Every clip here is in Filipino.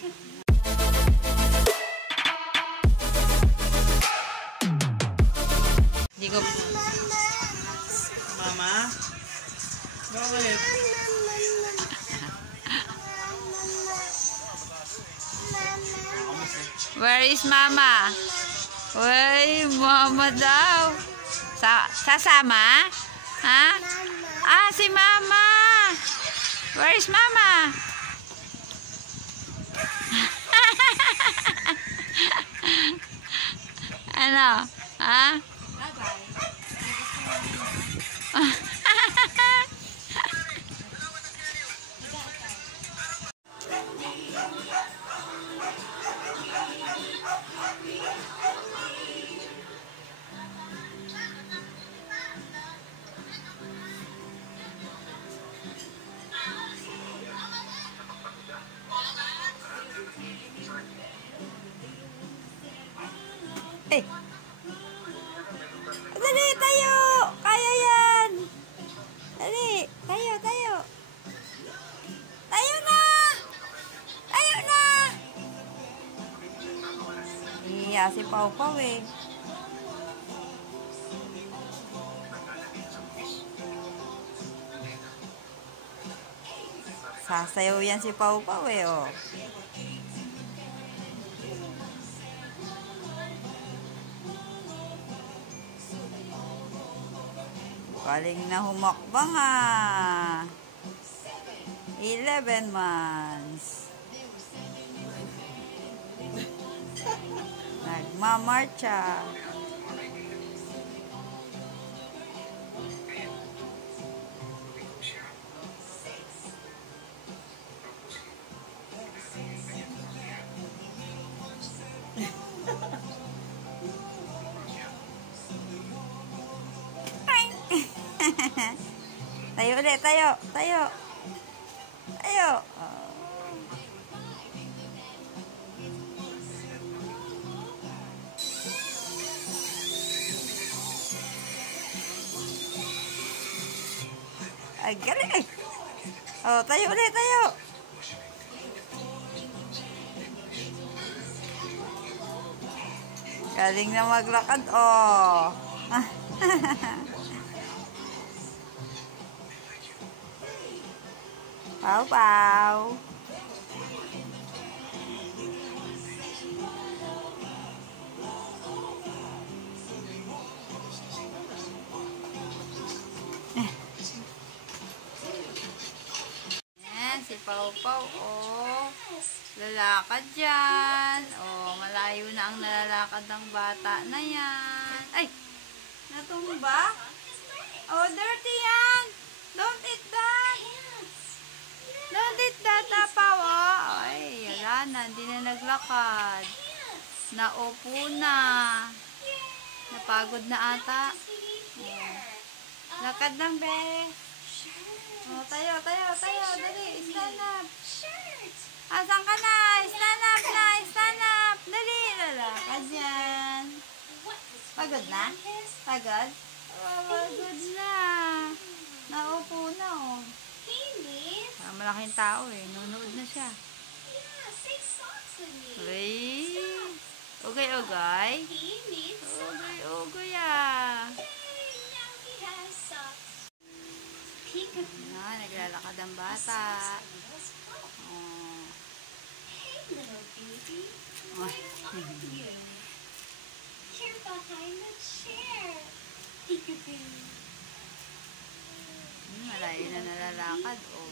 Hindi ko... Mama? Bakit? Where is Mama? Uy, Mama daw. Sasama? Ha? Ah, si Mama. Where is Mama? Ano? Ha? Eh. Dali, tayo. Kaya yan. Dali, tayo, tayo. Tayo na. Tayo na. Iya, si Pau Pau eh. Sasayaw yan si Pau Pau eh, oh. Galing na humakbang ah. 11 months. Nagmamarcha. Tayo ulit, tayo, tayo. Tayo. Ay, galing. Oh, tayo ulit, tayo. Galing na maglakad, oh. Pau Pau. Yan, si Pau Pau, oh. Lalakad dyan. Oh, malayo na ang nalalakad ng bata na yan. Ay, natumba. Oh, dirty yan. Don't eat that. Don't eat that, Pau. Ay, wala na. Hindi na naglakad. Naupo na. Napagod na ata. Oh. Lakad lang, be. Oh, tayo, tayo, tayo. Dali, stand up. Asan ka na? Stand up na, stand up. Dali, lalakad yan. Pagod na? Pagod? Oh, pagod na. Naupo na, oh. Malaking tao eh. Nunood na siya. Uy. Ugay-ugay. Ugay-ugay ah. Naglalakad ang bata. Oh. Malayo na nalalakad. Oh.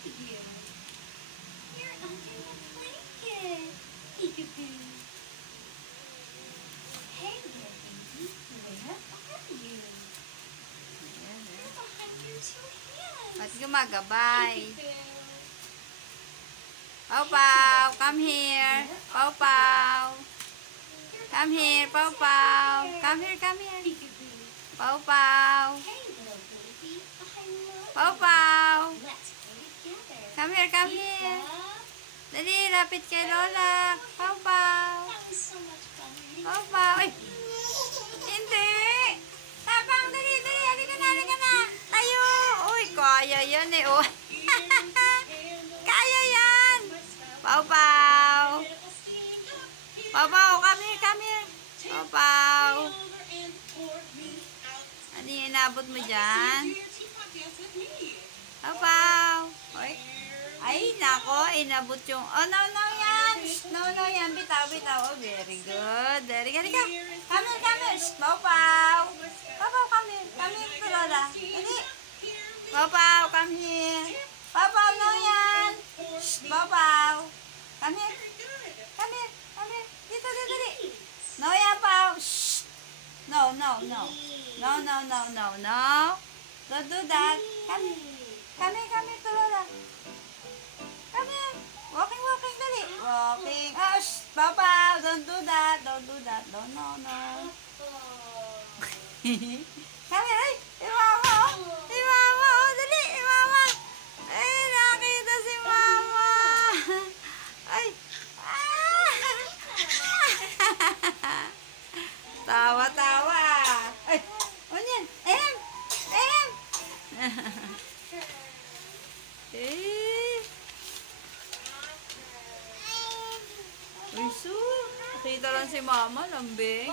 You're under the blanket. Peekaboo. Hey there, baby. Where are you? You're behind your two hands. Ba't gumagabay? Pau Pau, come here. Pau Pau. Come here, Pau Pau. Come here, come here. Pau Pau. Pau Pau. Come here, come here. Dali, lapit kay Lola. Pau Pau. Pau Pau. Ay! Hindi! Tapang, dali, dali. Halika na, halika na. Tayo! Uy, kaya yan eh. Oh. Kaya yan! Pau Pau. Papaw. Ano yung inabot mo dyan? Papaw. Oy. Ay, nako, inabot yung... Oh, no, no, yan. No, no, yan. Bitaw, bitaw. Oh, very good. Very good. Ikaw. Come here, come here. Papaw. Papaw, come here. Come here to Lola. Hindi. Papaw, come here. Papaw, no, yan. Papaw. Come here. Come here. Come here. Dito, dito, dito. No, yan, Paw. Shh. No, no, no. No, no, no, no, no. Don't do that. Come here. Come here, come here to Lola. Come here. Walking, walking, dali. Walking. Ah, shh. Papaw, don't do that. Don't do that. No, no, no. Come here. Ay, iwawa, oh. Iwawa, oh. Dali, iwawa. Ay, nakita si mama. Ay. Tawa-tawa. Ay, ano yan? Ahem! Ahem! Eh. Uy, so. Nakita lang si mama, lambing.